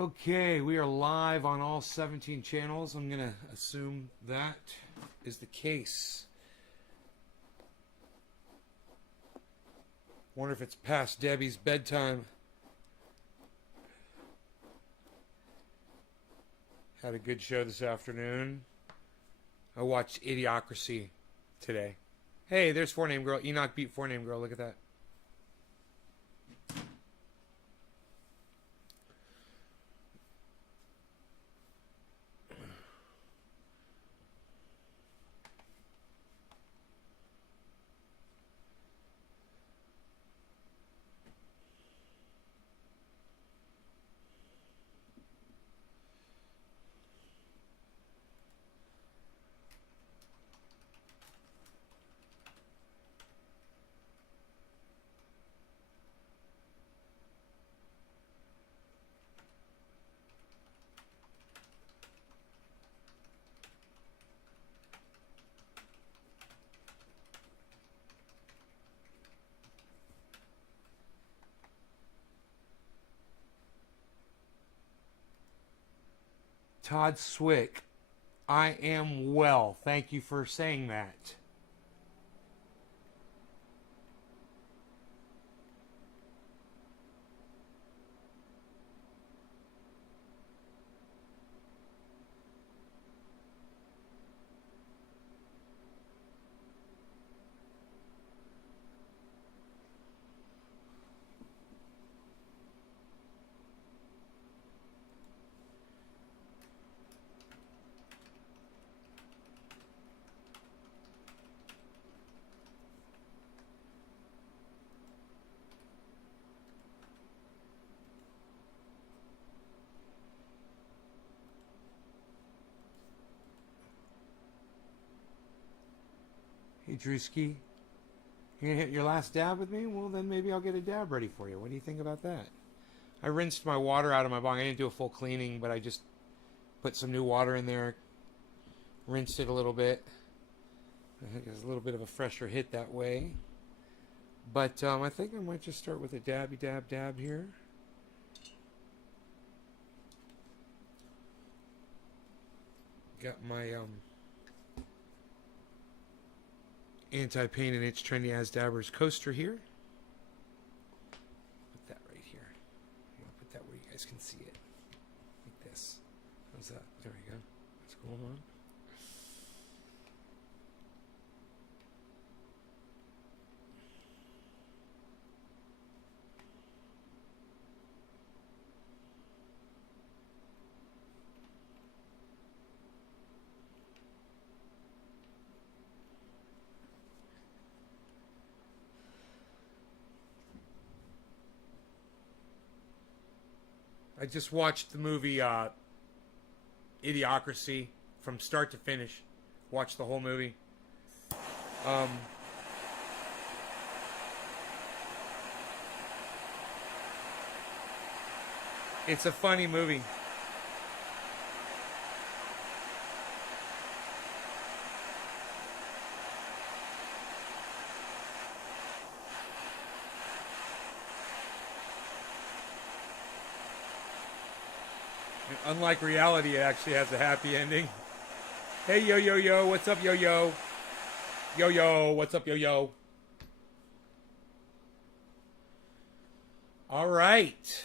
Okay, we are live on all 17 channels. I'm going to assume that is the case. Wonder if it's past Debbie's bedtime. Had a good show this afternoon. I watched Idiocracy today. Hey, there's Four Name Girl. Enoch beat Four Name Girl. Look at that. Todd Swick, I am well. Thank you for saying that. Hey, Drewski, you gonna hit your last dab with me? Well, then maybe I'll get a dab ready for you. What do you think about that? I rinsed my water out of my bong. I didn't do a full cleaning, but I just put some new water in there, rinsed it a little bit. I think it's a little bit of a fresher hit that way. But I think I might just start with a dabby dab here. Got my anti-pain and itch trendy as dabbers coaster here. Put that right here. I'll put that where you guys can see it. Like this. How's that? There we go. What's going on? I just watched the movie Idiocracy from start to finish. Watched the whole movie. It's a funny movie. Unlike reality, it actually has a happy ending. Hey, yo, what's up, yo? Yo, what's up, yo? All right.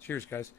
Cheers, guys.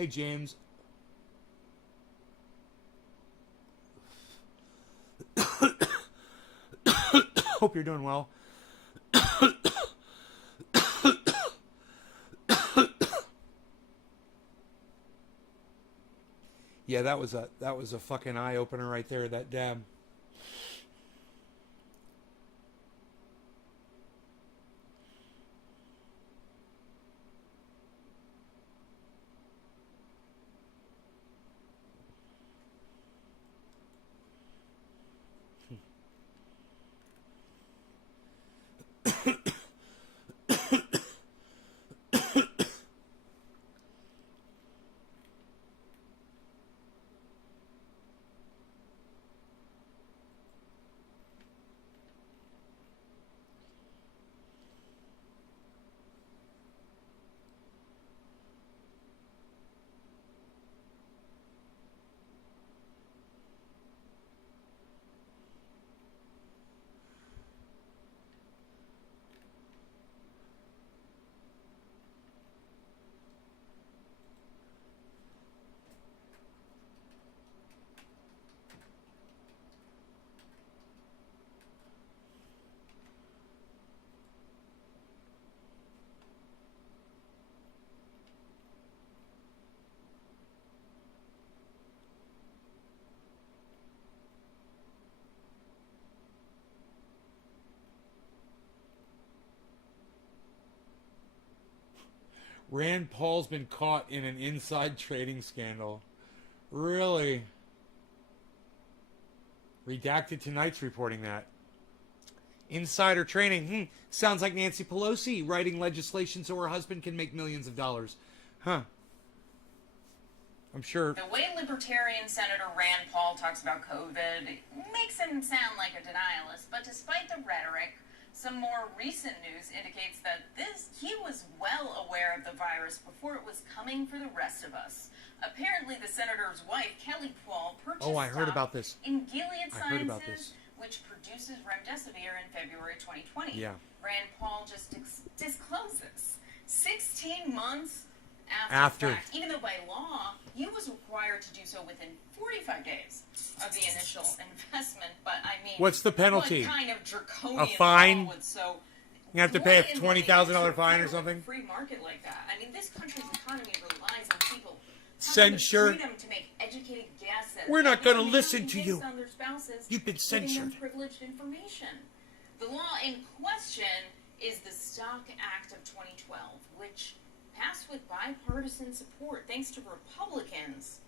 Hey, James. Hope you're doing well. Yeah, that was a fucking eye opener right there. That dab. Rand Paul's been caught in an inside trading scandal. Really? Redacted Tonight's reporting that. Insider trading. Sounds like Nancy Pelosi writing legislation so her husband can make millions of dollars. Huh. I'm sure. The way Libertarian Senator Rand Paul talks about COVID makes him sound like a denialist, but despite the rhetoric, some more recent news indicates that he was well aware of the virus before it was coming for the rest of us. Apparently, the senator's wife, Kelly Paul, purchased stock in Gilead Sciences, which produces remdesivir in February 2020. Yeah. Rand Paul just disclosed this 16 months after the fact, even though by law, he was required to do so within 45 days of the initial investment. But I mean, what's the penalty? What kind of draconian a fine? law would so you have to pay a $20,000 fine or something? Free market like that. I mean, this country's economy relies on people censure. Freedom to make educated guesses. We're not going to listen to you. You've been censored. Privileged information. The law in question is the Stock Act of 2012, which passed with bipartisan support thanks to Republicans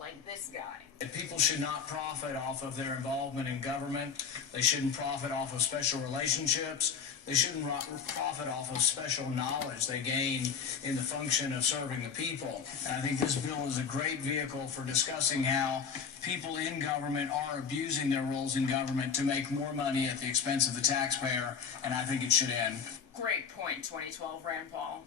like this guy. People should not profit off of their involvement in government. They shouldn't profit off of special relationships. They shouldn't profit off of special knowledge they gain in the function of serving the people. And I think this bill is a great vehicle for discussing how people in government are abusing their roles in government to make more money at the expense of the taxpayer, and I think it should end. Great point, 2012 Rand Paul.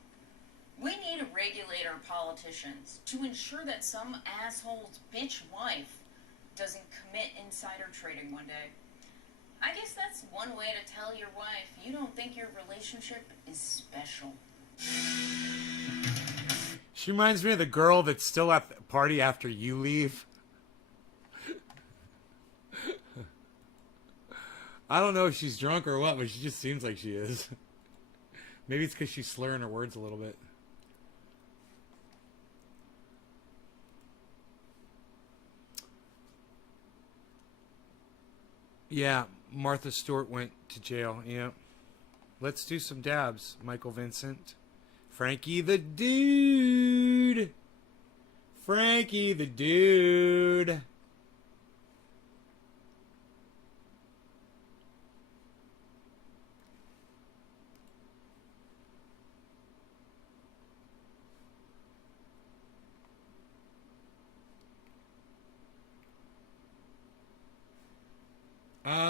We need to regulate our politicians to ensure that some asshole's bitch wife doesn't commit insider trading one day. I guess that's one way to tell your wife you don't think your relationship is special. She reminds me of the girl that's still at the party after you leave. I don't know if she's drunk or what, but she just seems like she is. Maybe it's because she's slurring her words a little bit. Yeah, Martha Stewart went to jail. Yeah. Let's do some dabs, Michael Vincent. Frankie the Dude. Frankie the Dude.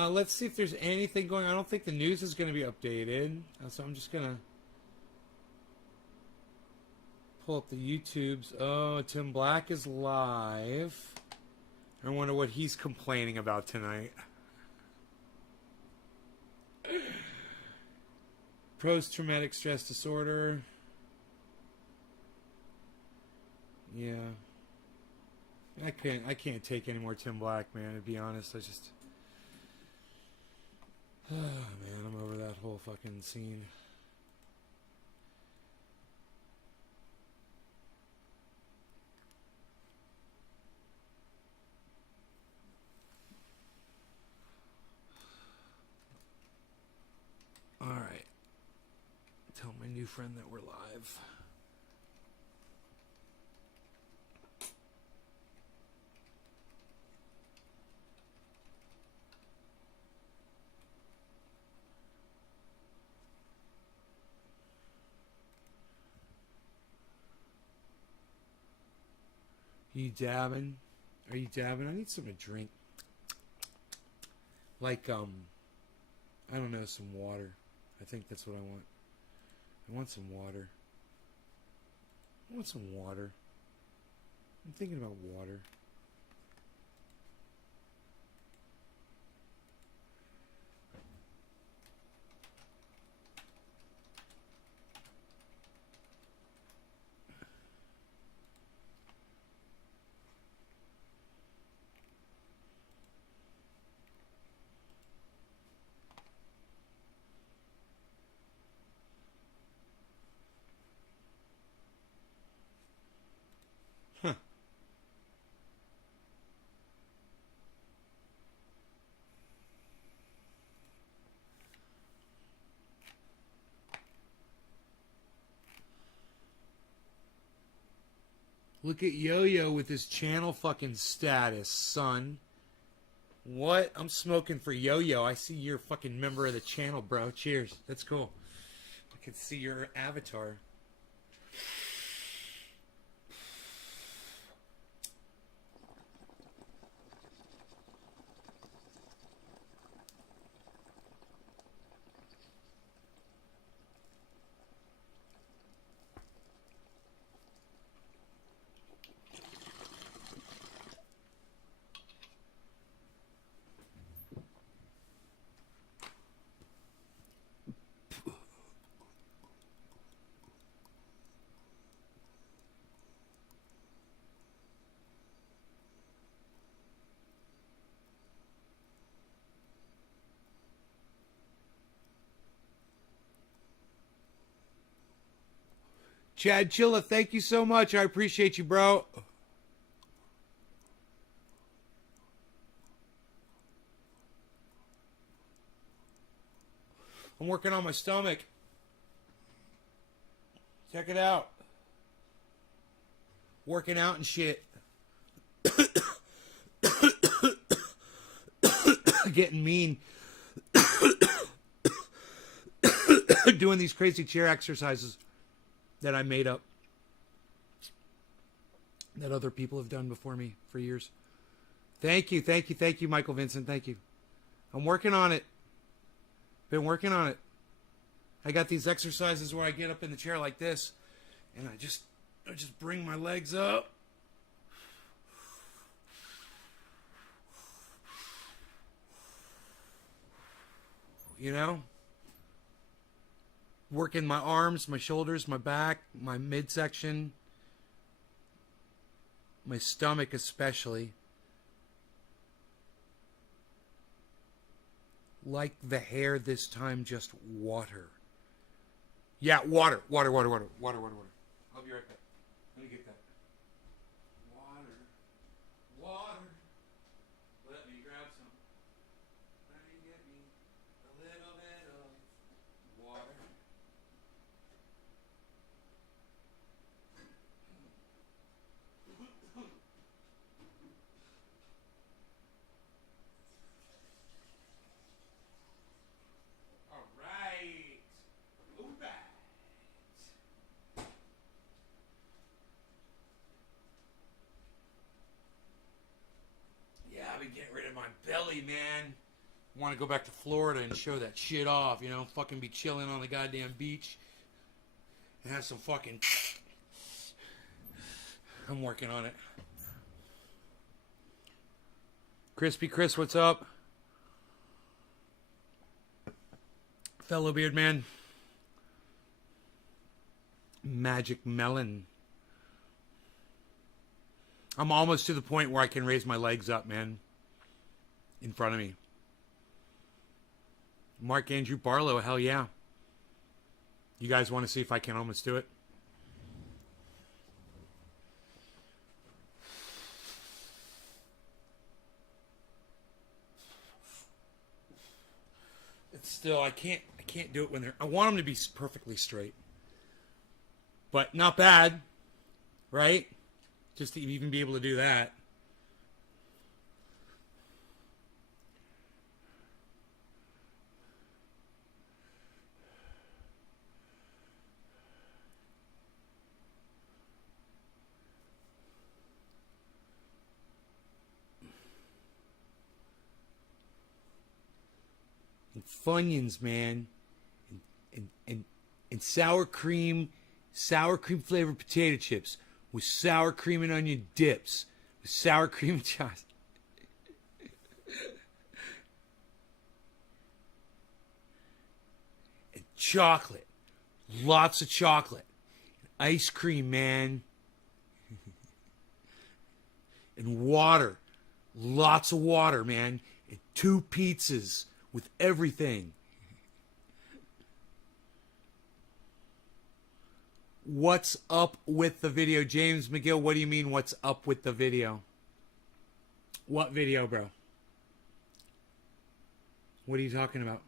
Let's see if there's anything going on. I don't think the news is going to be updated. So I'm just going to pull up the YouTubes. Oh, Tim Black is live. I wonder what he's complaining about tonight. Post-traumatic stress disorder. Yeah. I can't take any more Tim Black, man, to be honest. I just... Oh, man, I'm over that whole fucking scene. Alright. Tell my new friend that we're live. You dabbing? Are you dabbing? I need something to drink. Like, I don't know, some water. I think that's what I want. I want some water. I want some water. I'm thinking about water. Huh. Look at Yo-Yo with his channel fucking status, son. What? I'm smoking for Yo-Yo. I see you're a fucking member of the channel, bro. Cheers. That's cool. I can see your avatar. Chad Chilla, thank you so much. I appreciate you, bro. I'm working on my stomach. Check it out. Working out and shit. Getting mean. Doing these crazy chair exercises that I made up. That other people have done before me for years. Thank you, thank you, thank you, Michael Vincent. Thank you. I'm working on it. Been working on it. I got these exercises where I get up in the chair like this, and I just bring my legs up. You know? Working my arms, my shoulders, my back, my midsection, my stomach especially. Like the hair this time, just water. Yeah, water. I'll be right back. Let me get that. Water. Let me grab some. Let me get me a little bit of water. All right. Yeah, I've been getting rid of my belly, man. Want to go back to Florida and show that shit off, you know? Fucking be chilling on the goddamn beach and have some fucking... I'm working on it. Crispy Chris, what's up? Fellow beard man. Magic Melon. I'm almost to the point where I can raise my legs up, man. In front of me. Mark Andrew Barlow, hell yeah. You guys want to see if I can almost do it? It's still, I can't do it when they're, I want them to be perfectly straight. But not bad, right? Just to even be able to do that. And Funyuns, man, and sour cream flavored potato chips with sour cream and onion dips with sour cream and sauce. And chocolate, lots of chocolate, ice cream, man, and water, lots of water, man, and 2 pizzas. With everything. What's up with the video? James McGill, what do you mean what's up with the video? What video, bro? What are you talking about?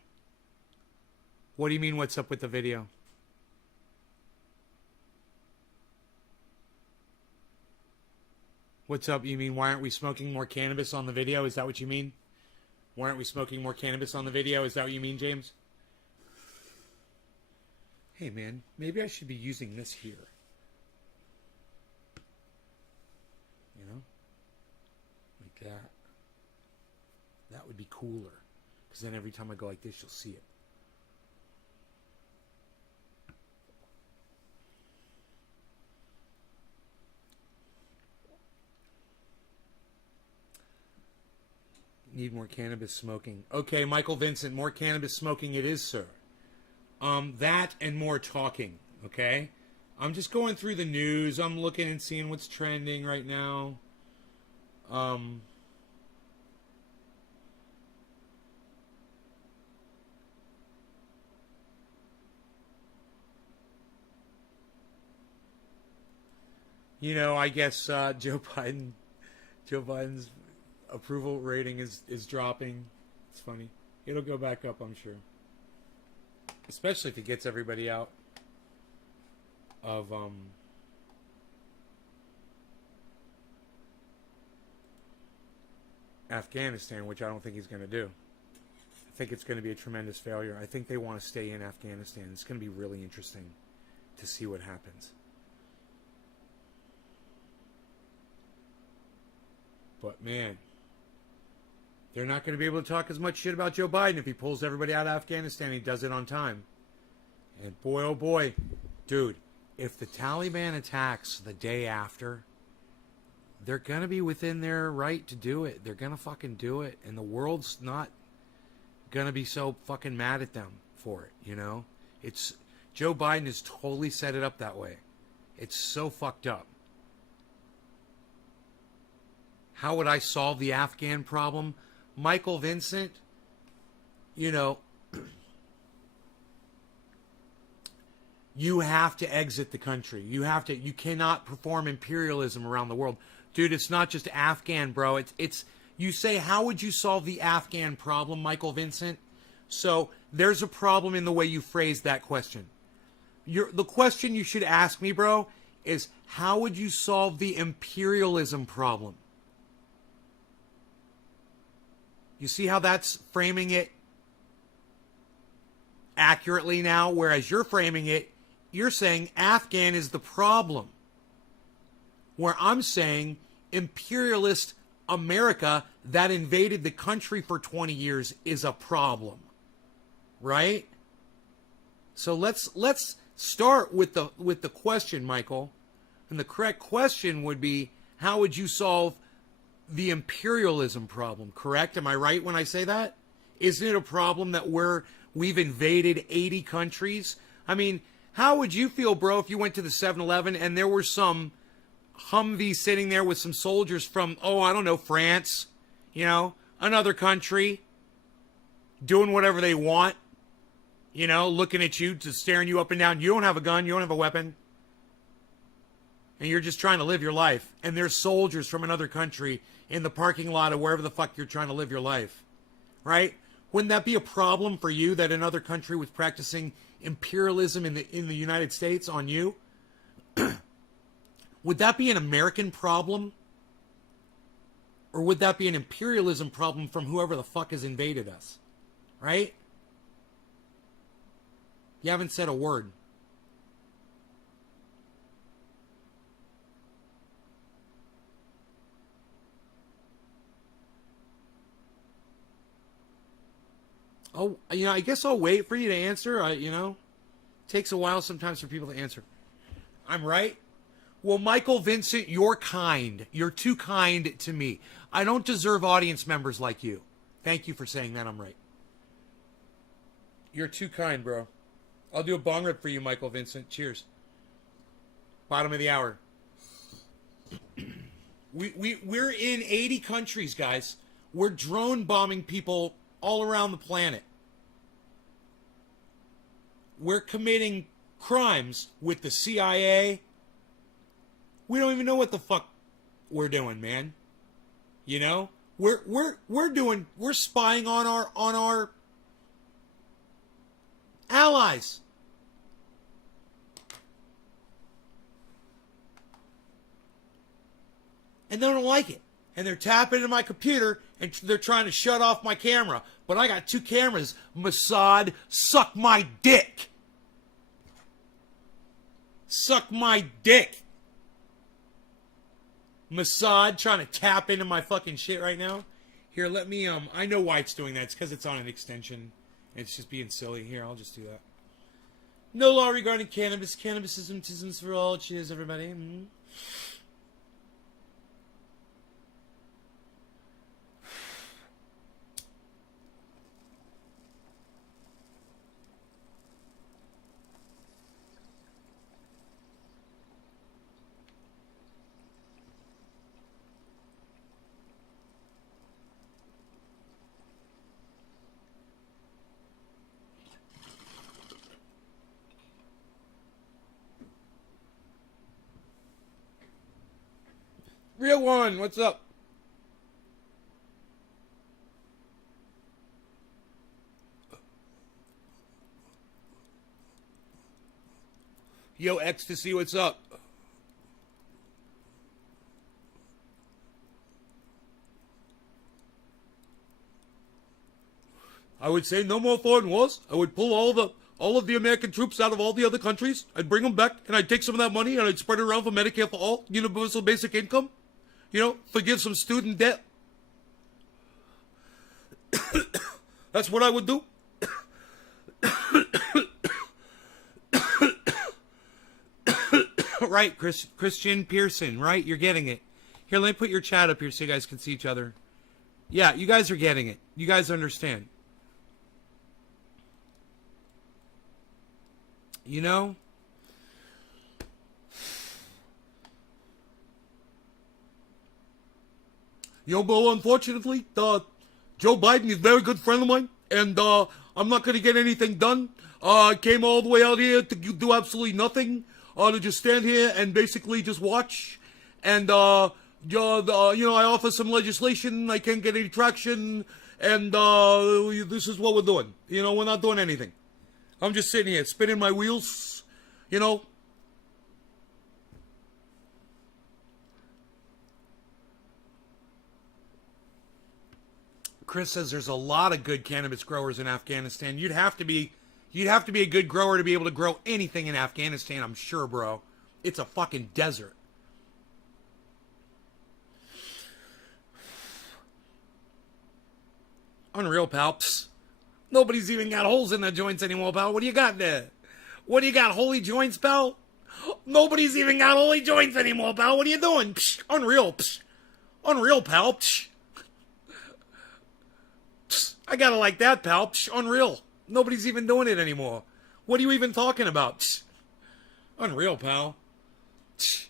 What do you mean what's up with the video? What's up? You mean why aren't we smoking more cannabis on the video? Is that what you mean? Why aren't we smoking more cannabis on the video? Is that what you mean, James? Hey, man, maybe I should be using this here. You know? Like that. That would be cooler. Because then every time I go like this, you'll see it. Need more cannabis smoking. Okay, Michael Vincent, more cannabis smoking it is, sir. That and more talking, okay? I'm just going through the news. I'm looking and seeing what's trending right now. You know, I guess Joe Biden's approval rating is dropping. It's funny. It'll go back up, I'm sure. Especially if it gets everybody out of Afghanistan, which I don't think he's going to do. I think it's going to be a tremendous failure. I think they want to stay in Afghanistan. It's going to be really interesting to see what happens. But man, they're not going to be able to talk as much shit about Joe Biden if he pulls everybody out of Afghanistan and he does it on time. And boy, oh boy, dude, if the Taliban attacks the day after, they're going to be within their right to do it. They're going to fucking do it. And the world's not going to be so fucking mad at them for it, you know? It's Joe Biden has totally set it up that way. It's so fucked up. How would I solve the Afghan problem? Michael Vincent, you know, you have to exit the country. You cannot perform imperialism around the world. Dude, it's not just Afghan, bro. It's you say, how would you solve the Afghan problem, Michael Vincent? So there's a problem in the way you phrased that question. The question you should ask me, bro, is how would you solve the imperialism problem? You see how that's framing it accurately now? Whereas you're framing it, you're saying Afghan is the problem. Where I'm saying imperialist America that invaded the country for 20 years is a problem. Right? So let's start with the question, Michael. And the correct question would be, how would you solve the imperialism problem, correct? Am I right when I say that? Isn't it a problem that we've invaded 80 countries? I mean, how would you feel, bro, if you went to the 7-Eleven and there were some Humvee sitting there with some soldiers from, oh, I don't know, France, you know, another country, doing whatever they want, you know, looking at you, just staring you up and down. You don't have a gun, you don't have a weapon, and you're just trying to live your life. And there's soldiers from another country in the parking lot of wherever the fuck you're trying to live your life, right? Wouldn't that be a problem for you that another country was practicing imperialism in the United States on you? Would that be an American problem? Or would that be an imperialism problem from whoever the fuck has invaded us? Right? You haven't said a word. Oh, you know, I guess I'll wait for you to answer. You know, takes a while sometimes for people to answer. I'm right. Well, Michael Vincent, you're kind. You're too kind to me. I don't deserve audience members like you. Thank you for saying that. I'm right. You're too kind, bro. I'll do a bong rip for you, Michael Vincent. Cheers. Bottom of the hour. We're in 80 countries, guys. We're drone bombing people all around the planet. We're committing crimes with the CIA. We don't even know what the fuck we're doing, man. You know? We're spying on our allies. And they don't like it. And they're tapping into my computer and they're trying to shut off my camera. But I got two cameras. Mossad, suck my dick. Suck my dick. Mossad trying to tap into my fucking shit right now. Here, let me, I know why it's doing that. It's because it's on an extension. It's just being silly. Here, I'll just do that. No law regarding cannabis. Cannabisism, tisms for all. Cheers, everybody. Mm-hmm. Real one, what's up? Yo, Ecstasy, what's up? I would say no more foreign wars. I would pull all of the American troops out of all the other countries. I'd bring them back, and I'd take some of that money, and I'd spread it around for Medicare for all, universal basic income. You know, forgive some student debt. That's what I would do. Right, Christian Pearson, right? You're getting it. Here, let me put your chat up here so you guys can see each other. Yeah, you guys are getting it. You guys understand. You know? You know, Bo, unfortunately, Joe Biden is a very good friend of mine, and I'm not going to get anything done. I came all the way out here to do absolutely nothing, to just stand here and basically just watch. And, you know, I offer some legislation, I can't get any traction, and this is what we're doing. You know, we're not doing anything. I'm just sitting here, spinning my wheels, you know. Chris says there's a lot of good cannabis growers in Afghanistan. You'd have to be a good grower to be able to grow anything in Afghanistan, I'm sure, bro. It's a fucking desert. Unreal, pal. Psst. Nobody's even got holes in their joints anymore, pal. What do you got there? What do you got, holy joints, pal? Nobody's even got holy joints anymore, pal. What are you doing? Psh, unreal. Psh. Unreal, pal. Psh. Psh. I gotta like that, pal. Psh. Unreal. Nobody's even doing it anymore. What are you even talking about? Psh. Unreal, pal. Psh.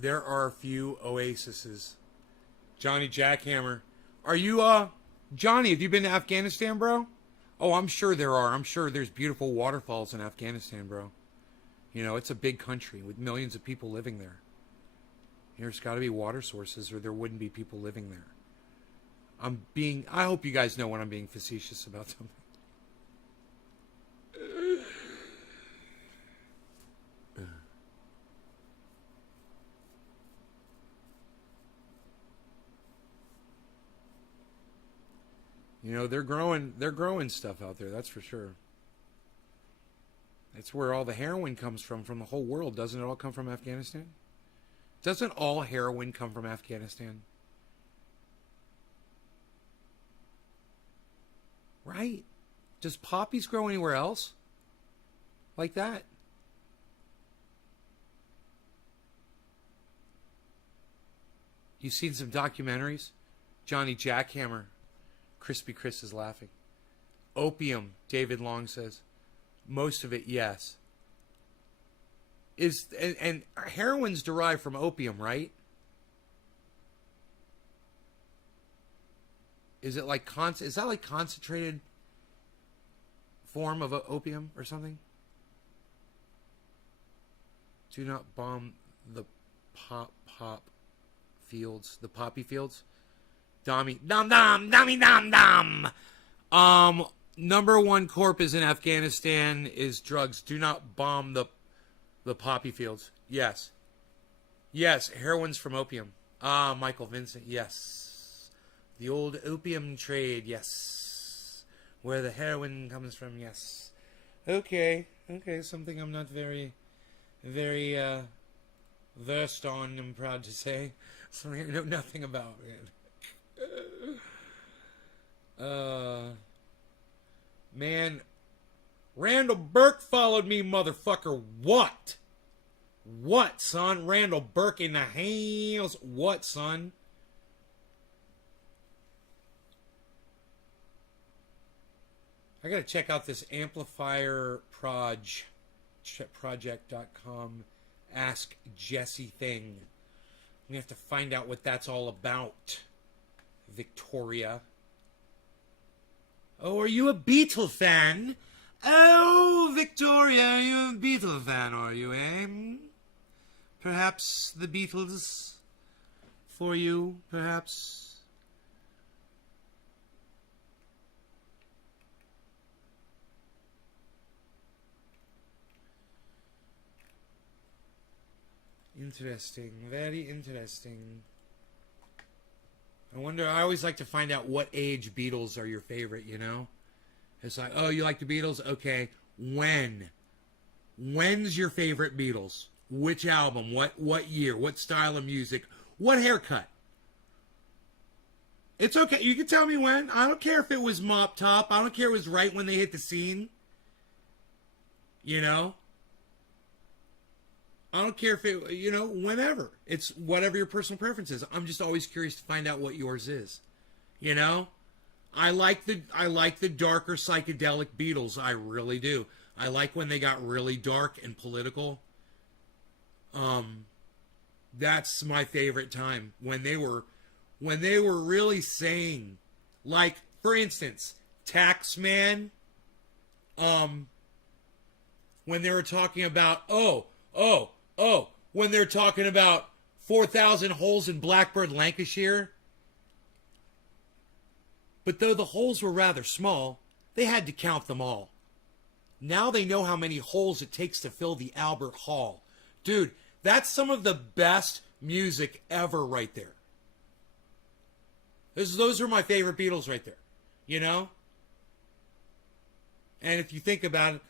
There are a few oases. Johnny Jackhammer. Are you, Johnny, have you been to Afghanistan, bro? Oh, I'm sure there are. I'm sure there's beautiful waterfalls in Afghanistan, bro. You know, it's a big country with millions of people living there. There's got to be water sources or there wouldn't be people living there. I hope you guys know when I'm being facetious about something. You know, they're growing stuff out there, that's for sure. That's where all the heroin comes from the whole world. Doesn't it all come from Afghanistan? Doesn't all heroin come from Afghanistan? Right? Does poppies grow anywhere else? Like that? You've seen some documentaries? Johnny Jackhammer. Crispy Chris is laughing. Opium, David Long says. Most of it, yes. And heroin's derived from opium, right? Is it like is that like concentrated form of opium or something? Do not bomb the pop fields, the poppy fields. Dommy dom. Number one corp is in Afghanistan is drugs. Do not bomb the poppy fields. Yes. Yes, heroin's from opium. Michael Vincent, yes. The old opium trade, yes. Where the heroin comes from, yes. Okay, something I'm not very versed on, I'm proud to say. Something I know nothing about, man, Randall Burke followed me, motherfucker. What? What, son? Randall Burke in the house. What, son? I gotta check out this amplifier project.com Ask Jesse thing. We have to find out what that's all about. Victoria. Oh, are you a Beatle fan? Oh, Victoria, are you a Beatle fan, are you, eh? Perhaps the Beatles for you, perhaps. Interesting, very interesting. I always like to find out what age Beatles are your favorite, you know? It's like, oh, you like the Beatles? Okay, when? When's your favorite Beatles? Which album? What year? What style of music? What haircut? It's okay. You can tell me when. I don't care if it was Mop Top. I don't care if it was right when they hit the scene. You know? I don't care if it, you know, whenever. It's whatever your personal preference is. I'm just always curious to find out what yours is. You know? I like the darker psychedelic Beatles. I really do. I like when they got really dark and political. That's my favorite time when they were really saying, like, for instance, Taxman, when they were talking about when they're talking about 4,000 holes in Blackbird, Lancashire. But though the holes were rather small, they had to count them all. Now they know how many holes it takes to fill the Albert Hall. Dude, that's some of the best music ever right there. Those are my favorite Beatles right there. You know? And if you think about it,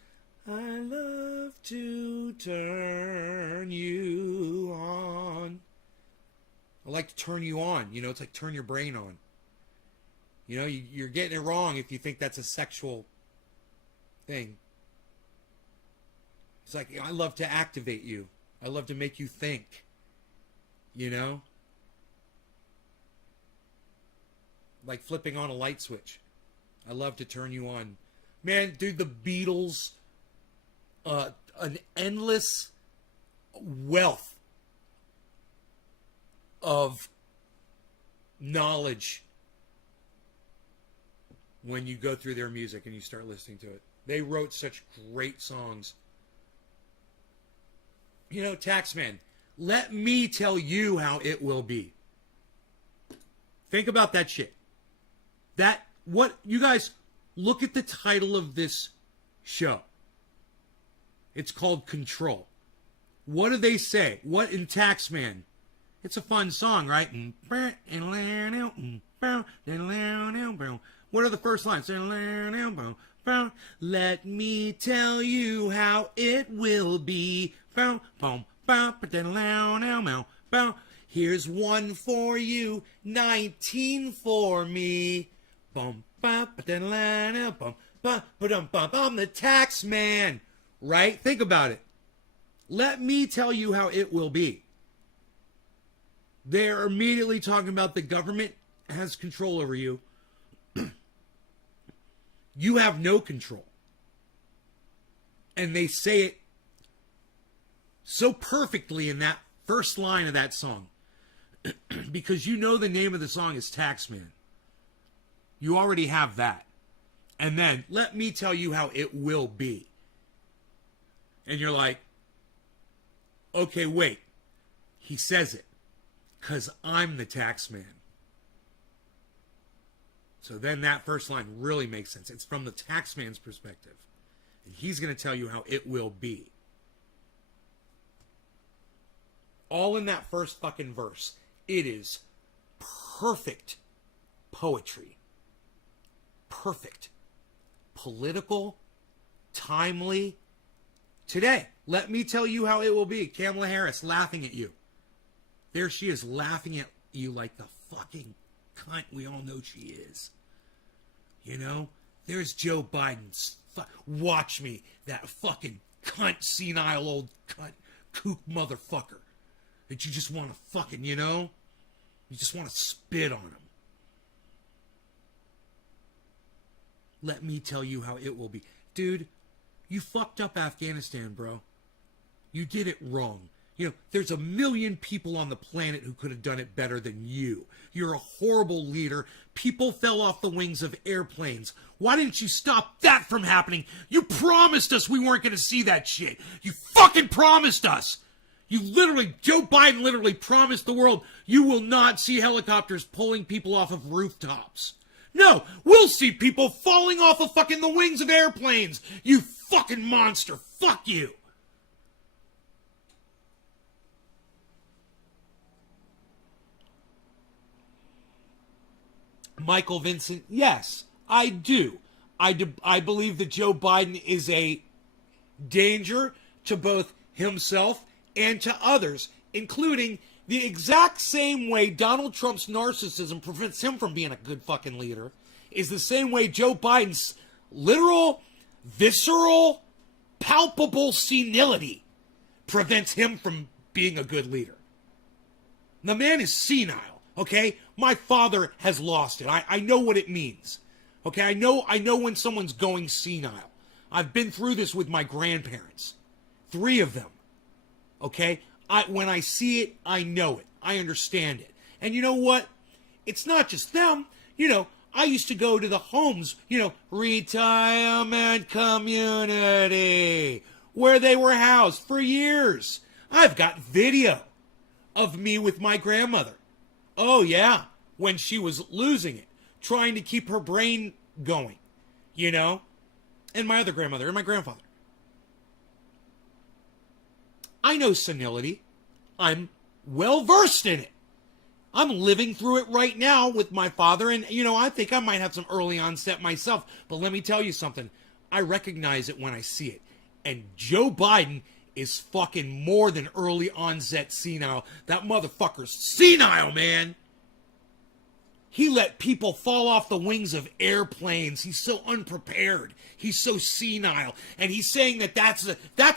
I love to turn you on. I like to turn you on. You know, it's like turn your brain on. You know, you're getting it wrong if you think that's a sexual thing. It's like, I love to activate you. I love to make you think. You know? Like flipping on a light switch. I love to turn you on. Man, dude, the Beatles, an endless wealth of knowledge when you go through their music and you start listening to it. They wrote such great songs. You know, Taxman, let me tell you how it will be. Think about that shit. You guys, look at the title of this show. It's called Control. What do they say? What in Taxman? It's a fun song, right? What are the first lines? Let me tell you how it will be. Here's one for you, 19 for me. I'm the tax man. Right? Think about it. Let me tell you how it will be. They're immediately talking about the government has control over you. You have no control. And they say it so perfectly in that first line of that song. Because you know the name of the song is Taxman. You already have that. And then, let me tell you how it will be. And you're like, okay, wait. He says it. Because I'm the tax man. So then that first line really makes sense. It's from the tax man's perspective. And he's going to tell you how it will be. All in that first fucking verse. It is perfect poetry. Perfect. Political. Timely. Today, let me tell you how it will be. Kamala Harris laughing at you. There she is laughing at you like the fucking cunt we all know she is. You know? There's Joe Biden's... Watch me. That fucking cunt, senile old cunt, kook motherfucker. That you just want to fucking, you know? You just want to spit on him. Let me tell you how it will be. Dude, you fucked up Afghanistan, bro. You did it wrong. You know, there's a million people on the planet who could have done it better than you. You're a horrible leader. People fell off the wings of airplanes. Why didn't you stop that from happening? You promised us we weren't going to see that shit. You fucking promised us. Joe Biden literally promised the world you will not see helicopters pulling people off of rooftops. No, we'll see people falling off of fucking the wings of airplanes. You fucking monster. Fuck you. Michael Vincent, yes, I do. I believe that Joe Biden is a danger to both himself and to others, including the exact same way Donald Trump's narcissism prevents him from being a good fucking leader, is the same way Joe Biden's literal, visceral, palpable senility prevents him from being a good leader. The man is senile, okay? My father has lost it. I know what it means. Okay, I know when someone's going senile. I've been through this with my grandparents. 3 of them. Okay? When I see it, I know it. I understand it. And you know what? It's not just them. You know, I used to go to the homes, retirement community, where they were housed for years. I've got video of me with my grandmother. Oh, yeah, when she was losing it, trying to keep her brain going, and my other grandmother and my grandfather. I know senility. I'm well versed in it. I'm living through it right now with my father, and, I think I might have some early onset myself, but let me tell you something. I recognize it when I see it, and Joe Biden is fucking more than early onset senile. That motherfucker's senile, man. He let people fall off the wings of airplanes. He's so unprepared. He's so senile. And he's saying that that's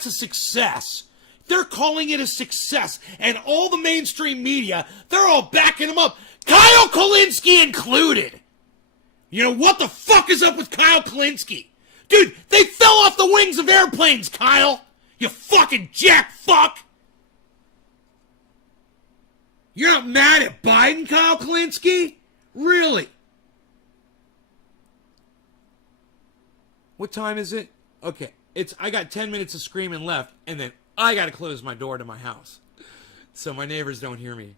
a success. They're calling it a success. And all the mainstream media, they're all backing him up. Kyle Kulinski included. What the fuck is up with Kyle Kulinski? Dude, they fell off the wings of airplanes, Kyle. You fucking jack fuck. You're not mad at Biden, Kyle Klinsky? Really? What time is it? Okay, I got 10 minutes of screaming left, and then I got to close my door to my house so my neighbors don't hear me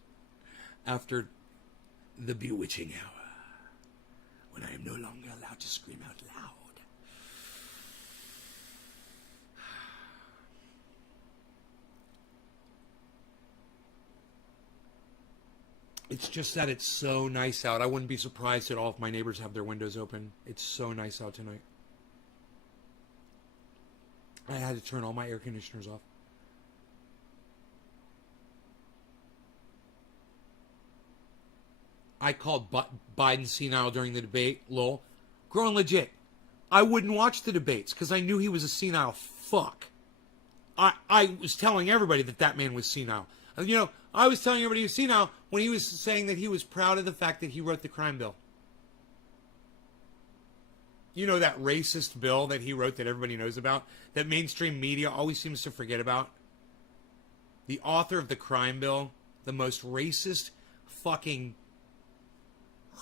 after the bewitching hour when I am no longer allowed to scream out loud. It's just that it's so nice out. I wouldn't be surprised at all if my neighbors have their windows open. It's so nice out tonight. I had to turn all my air conditioners off. I called Biden senile during the debate. Lol. Growing legit. I wouldn't watch the debates because I knew he was a senile fuck. I was telling everybody that man was senile. You know, I was telling everybody he was senile when he was saying that he was proud of the fact that he wrote the crime bill. You know, that racist bill that he wrote that everybody knows about, that mainstream media always seems to forget about? The author of the crime bill, the most racist, fucking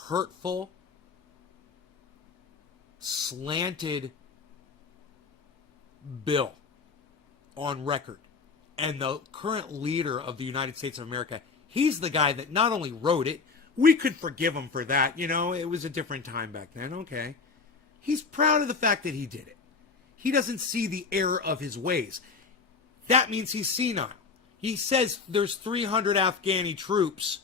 hurtful, slanted bill on record. And the current leader of the United States of America, he's the guy that not only wrote it, we could forgive him for that. You know, it was a different time back then. Okay. He's proud of the fact that he did it. He doesn't see the error of his ways. That means he's senile. He says there's 300 Afghani troops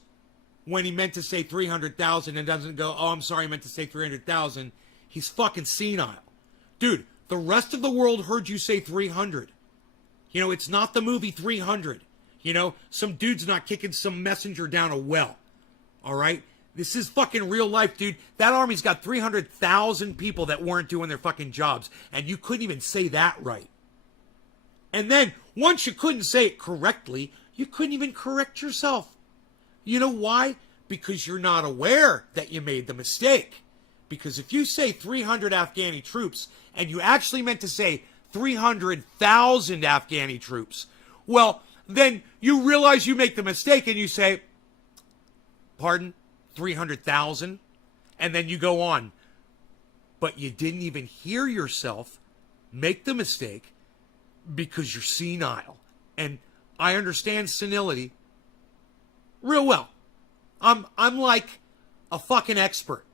when he meant to say 300,000 and doesn't go, oh, I'm sorry, I meant to say 300,000. He's fucking senile. Dude, the rest of the world heard you say 300. You know, it's not the movie 300. You know, some dude's not kicking some messenger down a well. All right? This is fucking real life, dude. That army's got 300,000 people that weren't doing their fucking jobs, and you couldn't even say that right. And then, once you couldn't say it correctly, you couldn't even correct yourself. You know why? Because you're not aware that you made the mistake. Because if you say 300 Afghani troops, and you actually meant to say 300,000 Afghani troops, well, then you realize you make the mistake and you say, pardon, 300,000? And then you go on. But you didn't even hear yourself make the mistake because you're senile. And I understand senility real well. I'm like a fucking expert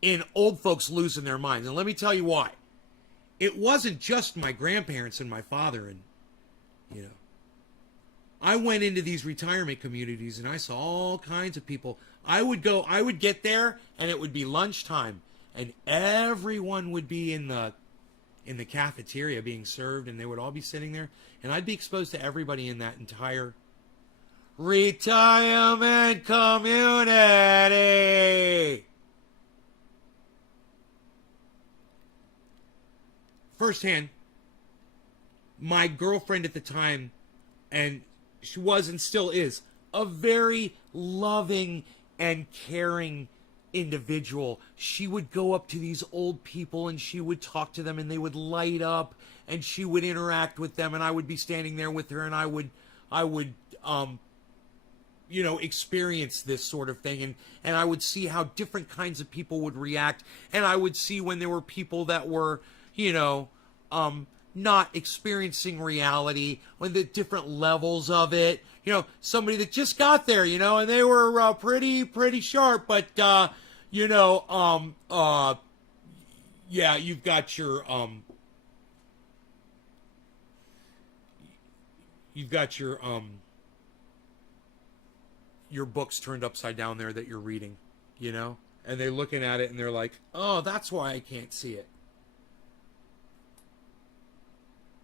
in old folks losing their minds. And let me tell you why. It wasn't just my grandparents and my father and, you know. I went into these retirement communities and I saw all kinds of people. I would get there and it would be lunchtime and everyone would be in the cafeteria being served and they would all be sitting there and I'd be exposed to everybody in that entire retirement community. Firsthand, my girlfriend at the time, and she was and still is, a very loving and caring individual. She would go up to these old people and she would talk to them and they would light up and she would interact with them and I would be standing there with her and I would you know, experience this sort of thing and I would see how different kinds of people would react and I would see when there were people that were, you know, not experiencing reality, when the different levels of it, you know, somebody that just got there, you know, and they were pretty sharp, but you know, yeah, you've got your your books turned upside down there that you're reading, you know, and they're looking at it and they're like, oh, that's why I can't see it.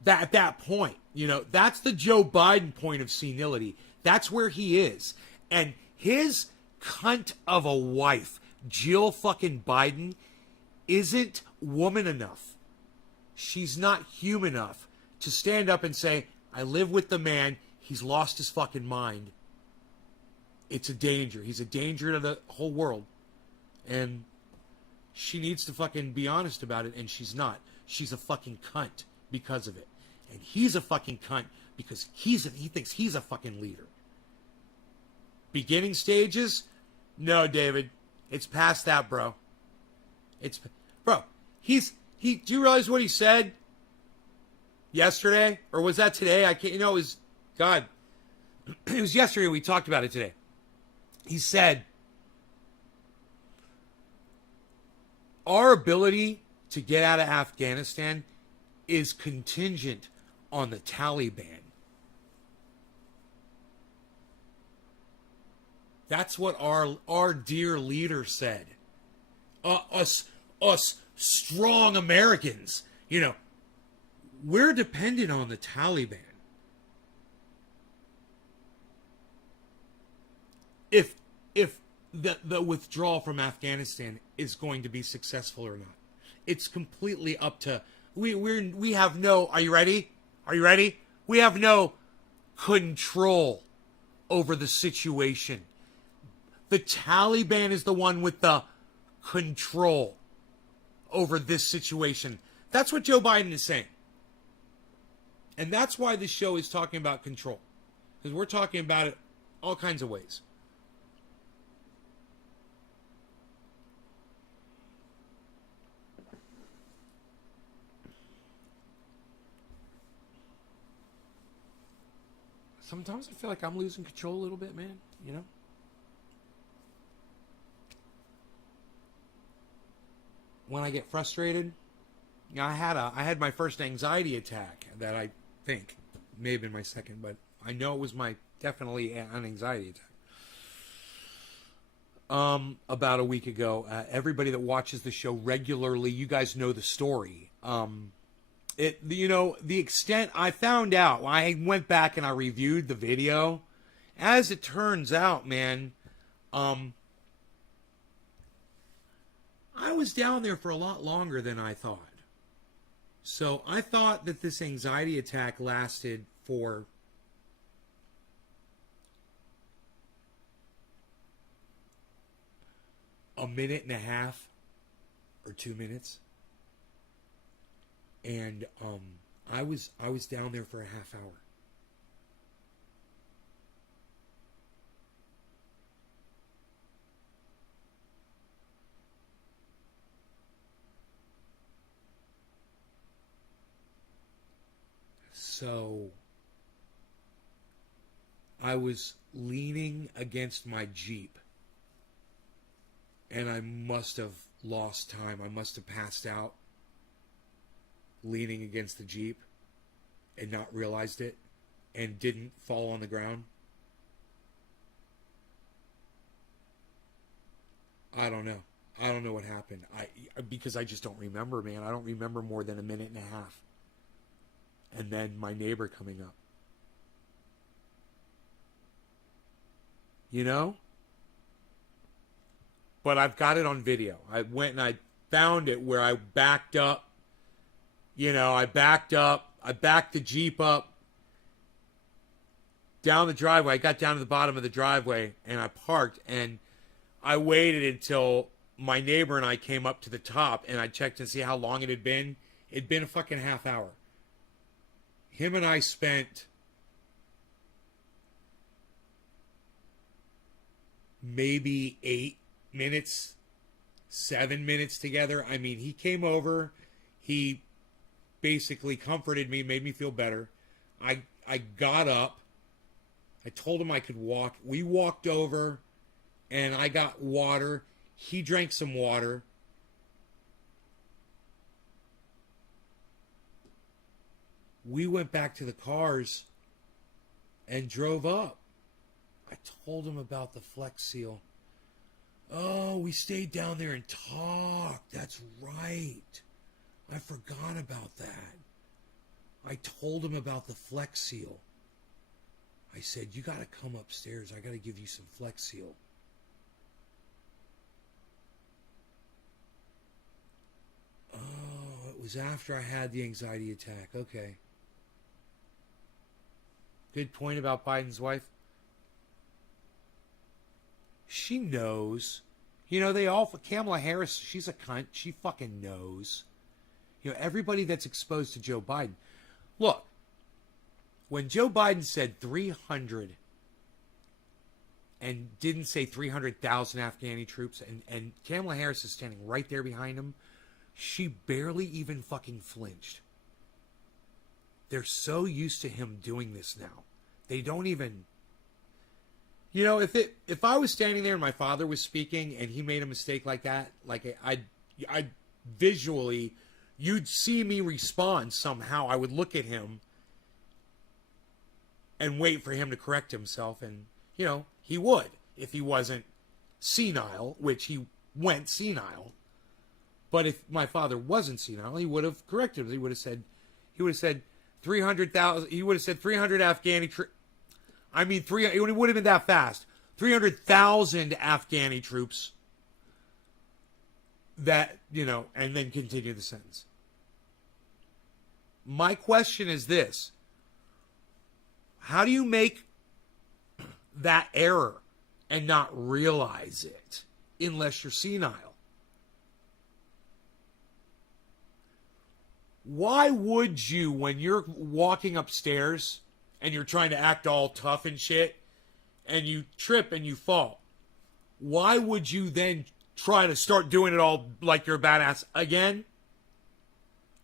That at that point, you know, that's the Joe Biden point of senility. That's where he is. And his cunt of a wife, Jill fucking Biden, isn't woman enough. She's not human enough to stand up and say, I live with the man. He's lost his fucking mind. It's a danger. He's a danger to the whole world. And she needs to fucking be honest about it, and she's not. She's a fucking cunt because of it. And he's a fucking cunt because he thinks he's a fucking leader. beginning stages? No, David. It's past that, bro. Bro, do you realize what he said yesterday? Or was that today? I can't, it was, God. It was yesterday. We talked about it today. He said, our ability to get out of Afghanistan is contingent on the Taliban. That's what our dear leader said. Us strong Americans, we're dependent on the Taliban. If the withdrawal from Afghanistan is going to be successful or not, it's completely up to we have no. Are you ready? Are you ready? We have no control over the situation. The Taliban is the one with the control over this situation. That's what Joe Biden is saying. And that's why this show is talking about control. Because we're talking about it all kinds of ways. Sometimes I feel like I'm losing control a little bit, man. When I get frustrated, I had my first anxiety attack that I think may have been my second, but I know it was definitely an anxiety attack. About a week ago, everybody that watches the show regularly, you guys know the story. The extent I found out, I went back and I reviewed the video. As it turns out, man, I was down there for a lot longer than I thought. So I thought that this anxiety attack lasted for a minute and a half or 2 minutes. And I was down there for a half hour. So I was leaning against my Jeep, and I must have lost time. I must have passed out leaning against the Jeep and not realized it and didn't fall on the ground. I don't know. I don't know what happened. Because I just don't remember, man. I don't remember more than a minute and a half. And then my neighbor coming up. But I've got it on video. I went and I found it where I backed up. I backed the Jeep up down the driveway. I got down to the bottom of the driveway and I parked, and I waited until my neighbor and I came up to the top, and I checked to see how long it had been. It'd been a fucking half hour. Him and I spent maybe 8 minutes, 7 minutes together. I mean, he came over. He basically comforted me, made me feel better. I got up. I told him I could walk. We walked over, and I got water. He drank some water. We went back to the cars and drove up. I told him about the Flex Seal. Oh, we stayed down there and talked. That's right. I forgot about that. I told him about the Flex Seal. I said, you got to come upstairs. I got to give you some Flex Seal. Oh, it was after I had the anxiety attack. Okay. Good point about Biden's wife. She knows. Kamala Harris, she's a cunt. She fucking knows. Everybody that's exposed to Joe Biden. Look, when Joe Biden said 350 and didn't say 300,000 Afghani troops, and Kamala Harris is standing right there behind him, she barely even fucking flinched. They're so used to him doing this now. They don't even... You know, if I was standing there and my father was speaking and he made a mistake like that, like I'd visually, you'd see me respond somehow. I would look at him and wait for him to correct himself, and, you know, he would if he wasn't senile, which he went senile. But if my father wasn't senile, he would have corrected him. He would have said 300,000. He would have said 300 Afghani troops. I mean, it would have been that fast. 300,000 Afghani troops. That, you know, and then continue the sentence. My question is this: how do you make that error and not realize it unless you're senile? Why would you, when you're walking upstairs and you're trying to act all tough and shit, and you trip and you fall, why would you then try to start doing it all like you're a badass again?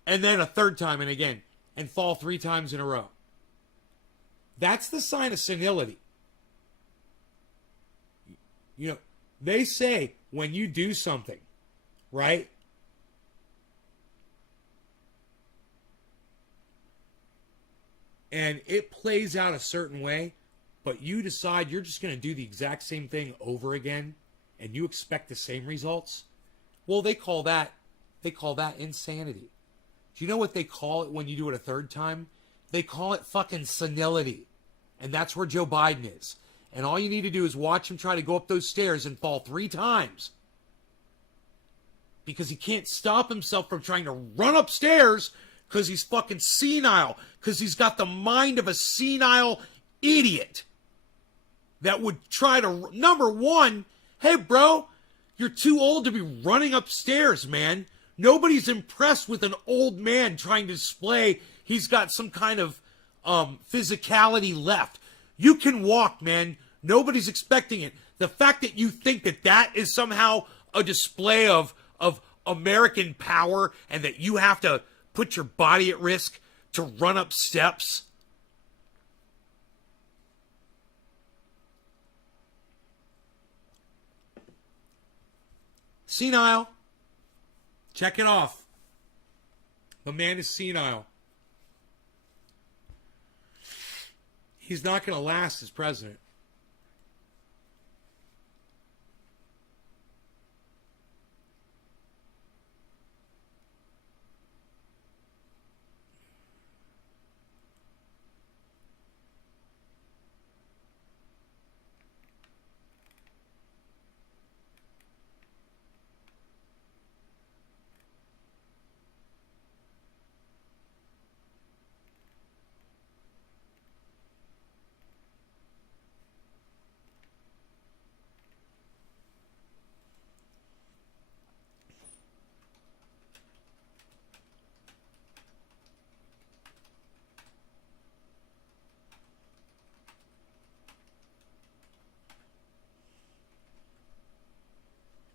And then a third time and again, and fall 3 times in a row? That's the sign of senility. You know, they say when you do something, right? And it plays out a certain way, but you decide you're just going to do the exact same thing over again, and you expect the same results. Well, they call that insanity. Do you know what they call it when you do it a third time? They call it fucking senility. And that's where Joe Biden is. And all you need to do is watch him try to go up those stairs and fall 3 times. Because he can't stop himself from trying to run upstairs because he's fucking senile. Because he's got the mind of a senile idiot that would try to... Number one, hey, bro, you're too old to be running upstairs, man. Nobody's impressed with an old man trying to display he's got some kind of physicality left. You can walk, man. Nobody's expecting it. The fact that you think that that is somehow a display of American power and that you have to put your body at risk to run up steps. Senile. Check it off. The man is senile. He's not going to last as president.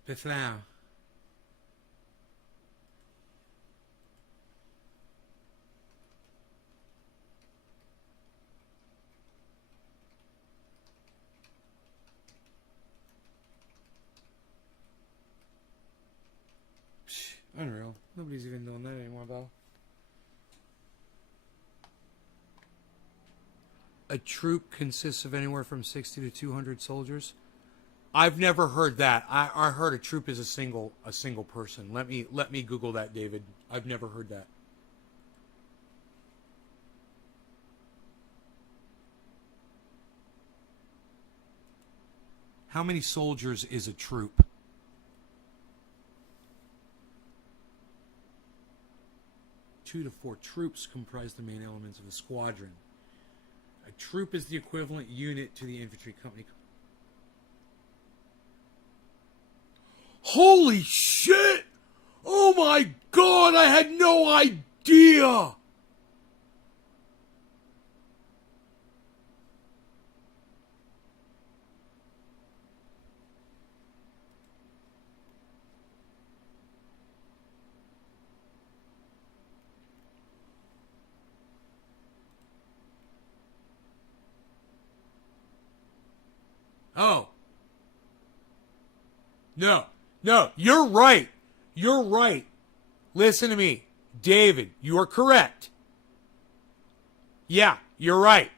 But now, unreal. Nobody's even doing that anymore, though. A troop consists of anywhere from 60 to 200 soldiers. I've never heard that. I heard a troop is a single person. Let me Google that, David. I've never heard that. How many soldiers is a troop? Two to 4 troops comprise the main elements of a squadron. A troop is the equivalent unit to the infantry company. Holy shit! Oh my god, I had no idea! Oh. No, you're right. You're right. Listen to me. David, you are correct. Yeah, you're right.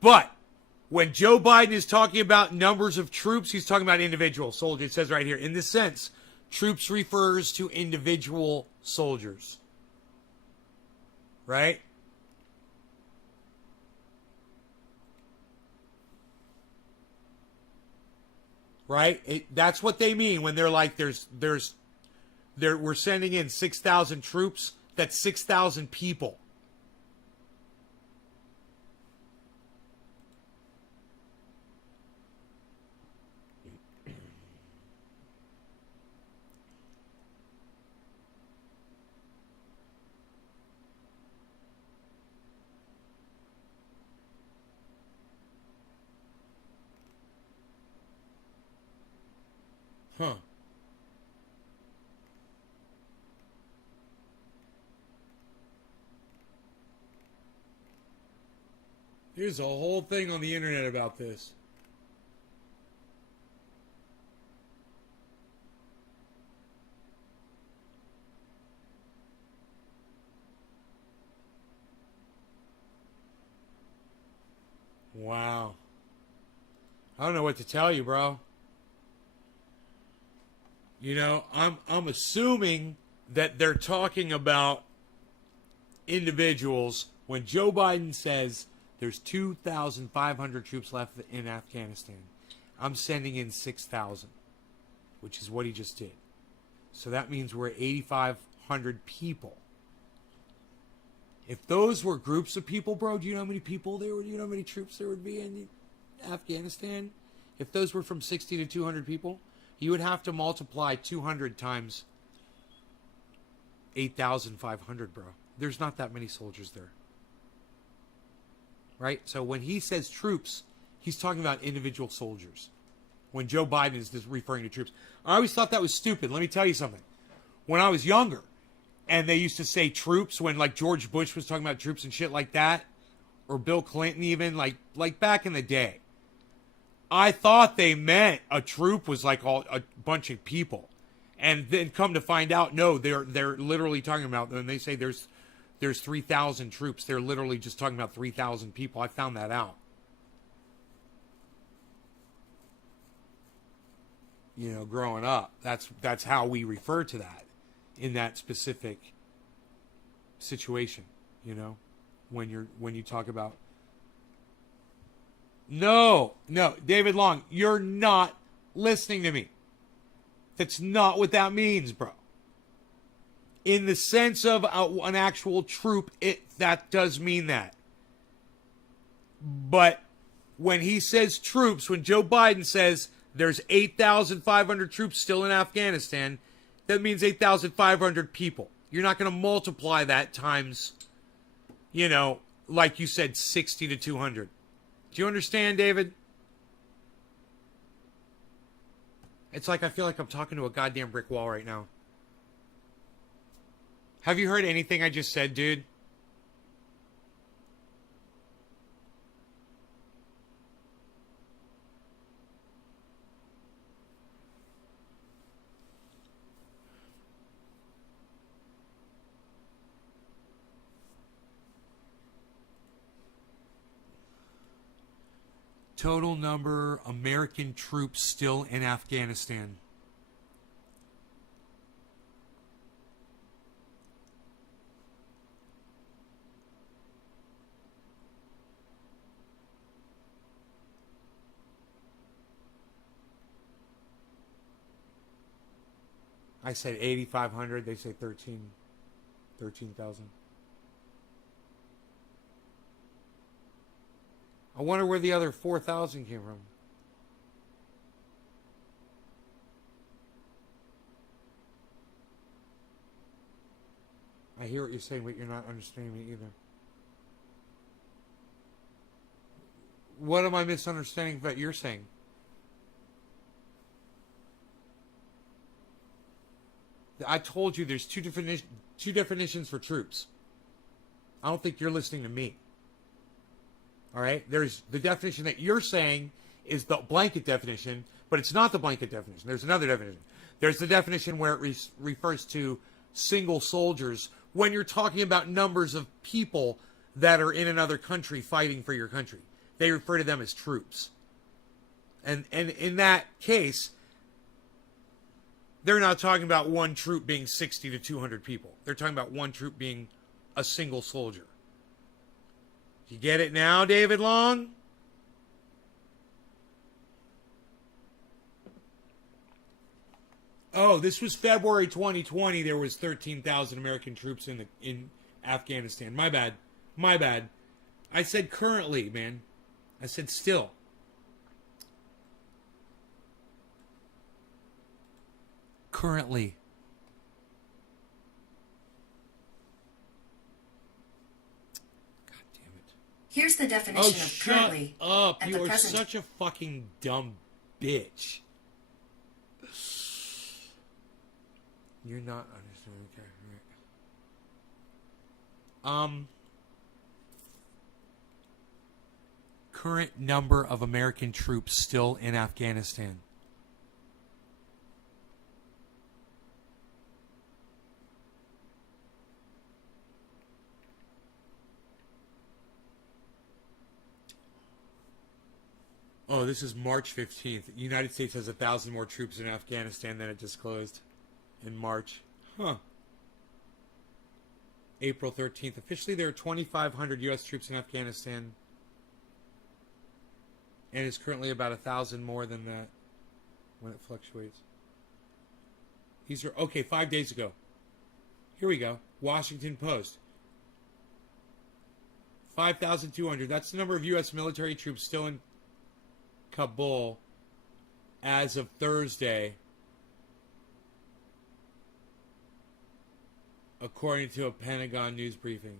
But when Joe Biden is talking about numbers of troops, he's talking about individual soldiers. It says right here, in this sense, troops refers to individual soldiers. Right? Right? That's what they mean when they're like, we're sending in 6,000 troops. That's 6,000 people. Huh. There's a whole thing on the internet about this. Wow. I don't know what to tell you, bro. You know, I'm assuming that they're talking about individuals when Joe Biden says there's 2,500 troops left in Afghanistan. I'm sending in 6,000, which is what he just did. So that means we're at 8,500 people. If those were groups of people, bro, do you know how many people there would? Do you know how many troops there would be in Afghanistan? If those were from 60 to 200 people, you would have to multiply 200 times 8,500, bro. There's not that many soldiers there. Right? So when he says troops, he's talking about individual soldiers. When Joe Biden is just referring to troops. I always thought that was stupid. Let me tell you something. When I was younger, and they used to say troops when like George Bush was talking about troops and shit like that, or Bill Clinton even, like back in the day, I thought they meant a troop was like a bunch of people. And then come to find out, no, they're literally talking about, when they say there's 3,000 troops, they're literally just talking about 3,000 people. I found that out. You know, growing up, that's how we refer to that in that specific situation, you know, when you talk about. No, David Long, you're not listening to me. That's not what that means, bro. In the sense of an actual troop, that does mean that. But when he says troops, when Joe Biden says there's 8,500 troops still in Afghanistan, that means 8,500 people. You're not going to multiply that times, you know, like you said, 60 to 200. Do you understand, David? It's like I feel like I'm talking to a goddamn brick wall right now. Have you heard anything I just said, dude? Total number American troops still in Afghanistan. I said 8,500. They say 13,000. I wonder where the other 4,000 came from. I hear what you're saying, but you're not understanding me either. What am I misunderstanding that you're saying? I told you there's two definitions for troops. I don't think you're listening to me. All right? There's the definition that you're saying is the blanket definition, but it's not the blanket definition. There's another definition. There's the definition where it refers to single soldiers when you're talking about numbers of people that are in another country fighting for your country. They refer to them as troops. And in that case, they're not talking about one troop being 60 to 200 people. They're talking about one troop being a single soldier. You get it now, David Long? Oh, this was February 2020. There was 13,000 American troops in Afghanistan. My bad. My bad. I said currently, man. I said still. Currently. God damn it. Here's the definition of currently. Shut up. at You the are present. such a fucking dumb bitch. You're not understanding. Okay. Right. Current number of American troops still in Afghanistan. Oh, this is March 15th. The United States has 1,000 more troops in Afghanistan than it disclosed in March. Huh. April 13th. Officially, there are 2,500 U.S. troops in Afghanistan. And it's currently about 1,000 more than that when it fluctuates. These are, okay, 5 days ago. Here we go. Washington Post. 5,200. That's the number of U.S. military troops still in Kabul as of Thursday, according to a Pentagon news briefing.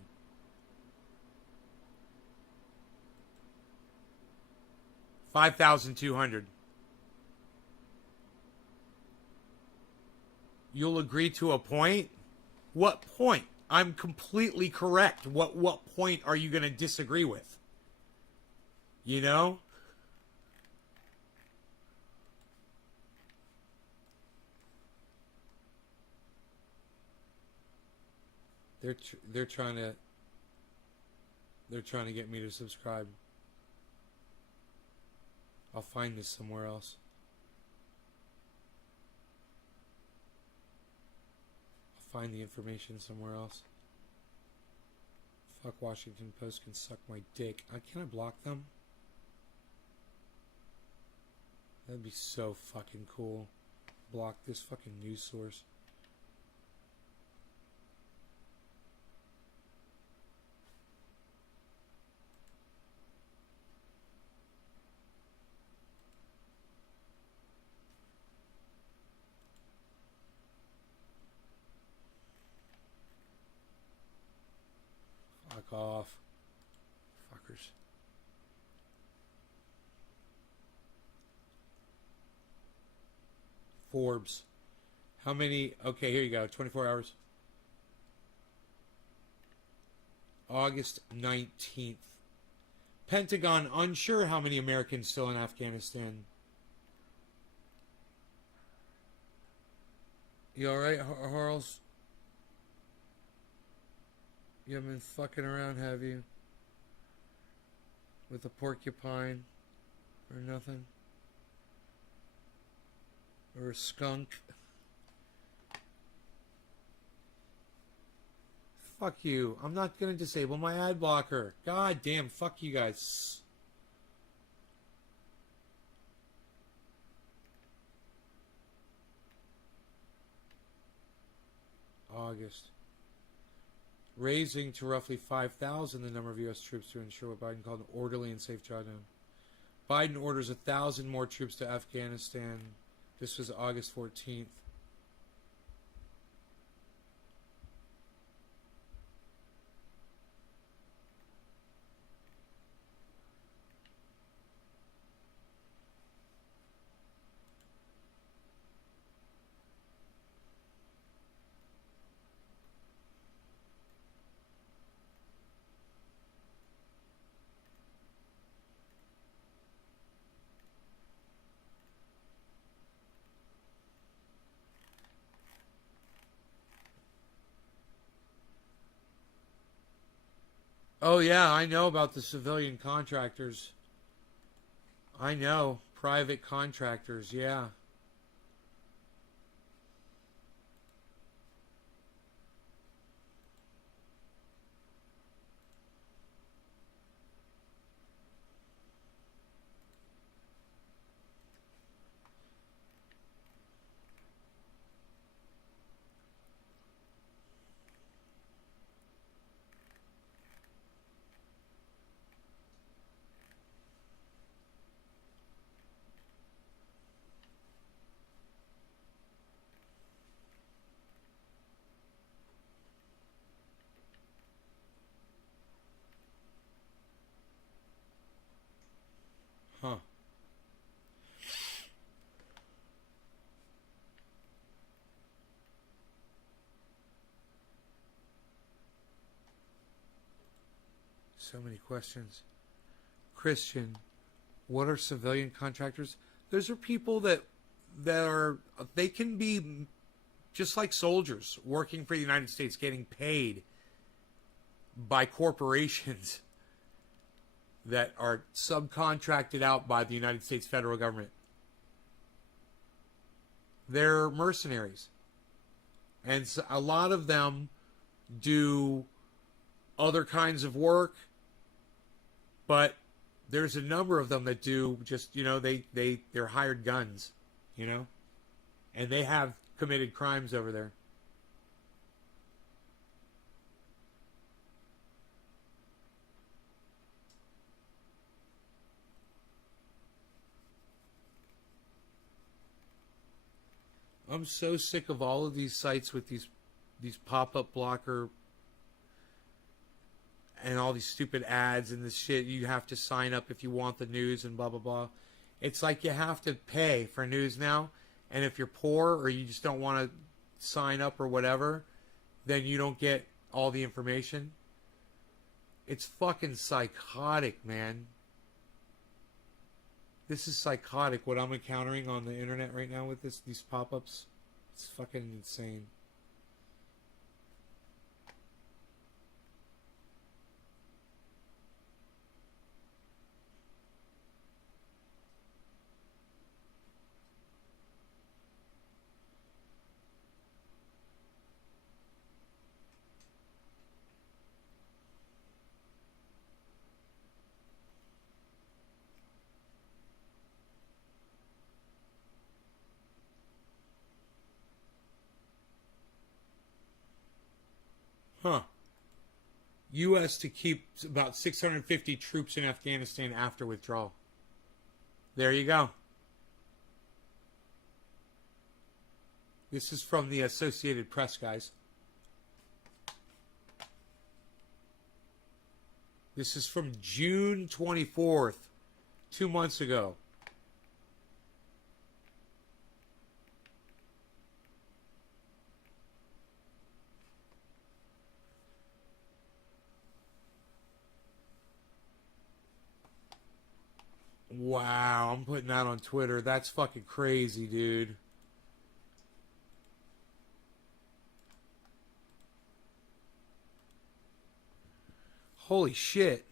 $5,200. You'll agree to a point? What point? I'm completely correct. What point are you going to disagree with? You know? They're trying to get me to subscribe. I'll find this somewhere else. I'll find the information somewhere else. Fuck, Washington Post can suck my dick. Can I block them? That'd be so fucking cool. Block this fucking news source. Fuck off. Fuckers. Forbes. How many? Okay, here you go. 24 hours. August 19th. Pentagon unsure how many Americans still in Afghanistan. You alright, Harles? You haven't been fucking around, have you? With a porcupine? Or nothing? Or a skunk? Fuck you. I'm not gonna disable my ad blocker. God damn, fuck you guys. August. Raising to roughly 5,000 the number of U.S. troops to ensure what Biden called an orderly and safe drawdown. Biden orders 1,000 more troops to Afghanistan. This was August 14th. Oh, yeah, I know about the civilian contractors. I know. Private contractors, yeah. Huh. So many questions. Christian, what are civilian contractors? Those are people that are, they can be just like soldiers working for the United States, getting paid by corporations that are subcontracted out by the United States federal government. They're mercenaries. And so a lot of them do other kinds of work, but there's a number of them that do just, they're hired guns, and they have committed crimes over there. I'm so sick of all of these sites with these pop-up blocker and all these stupid ads and this shit. You have to sign up if you want the news and blah, blah, blah. It's like you have to pay for news now. And if you're poor or you just don't want to sign up or whatever, then you don't get all the information. It's fucking psychotic, man. This is psychotic what I'm encountering on the internet right now with these pop-ups. It's fucking insane. Huh. U.S. to keep about 650 troops in Afghanistan after withdrawal. There you go. This is from the Associated Press, guys. This is from June 24th, 2 months ago. Wow, I'm putting that on Twitter. That's fucking crazy, dude. Holy shit.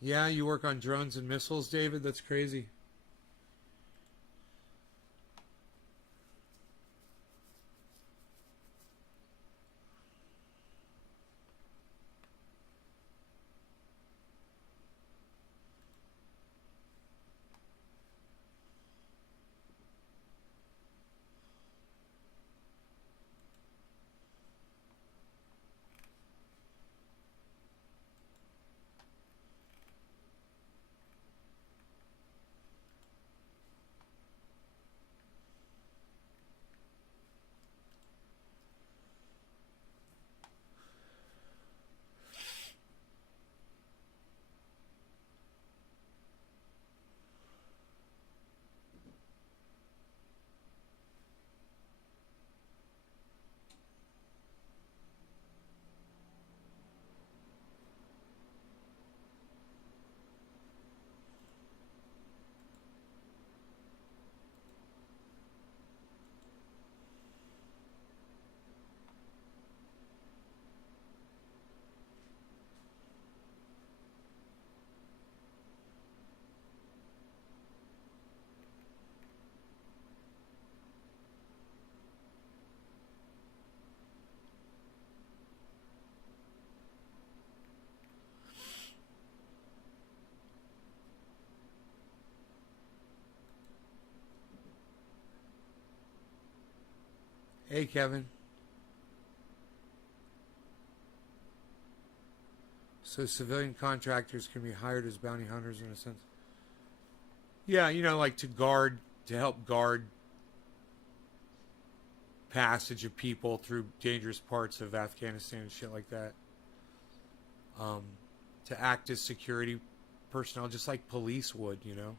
Yeah, you work on drones and missiles, David? That's crazy. Hey, Kevin. So civilian contractors can be hired as bounty hunters in a sense. Yeah, you know, like to help guard passage of people through dangerous parts of Afghanistan and shit like that. To act as security personnel, just like police would, you know.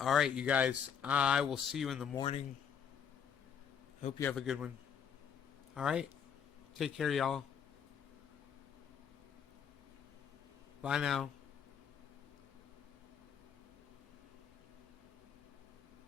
All right, you guys. I will see you in the morning. Hope you have a good one. All right. Take care, y'all. Bye now.